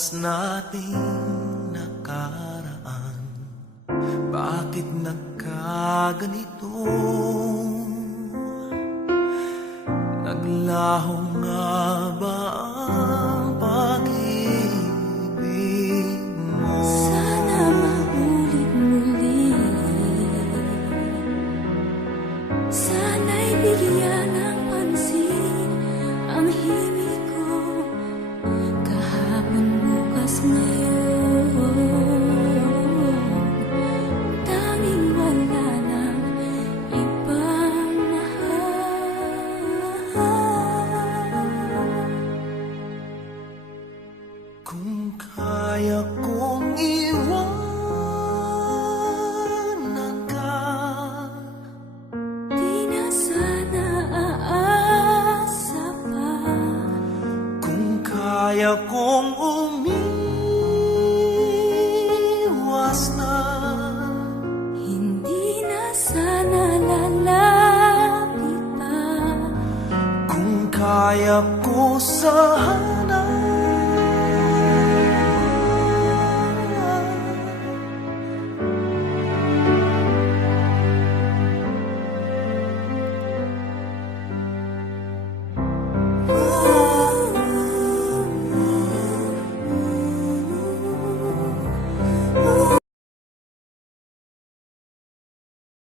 oras nating nakaraan, bakit nagkaganito? Naglaho nga ba ang pag-ibig mo? Sana maulit muli, sana'y bigyan ng pansin ang himig ko. Kahapon, bukas, ngayon, tanging wala ng ibang mahal. Kung kaya kong iwanan ka, Di na sana aasa pa. kung kaya kong umiwas na, Hindi na sana lalapit pa. kung kaya ko sa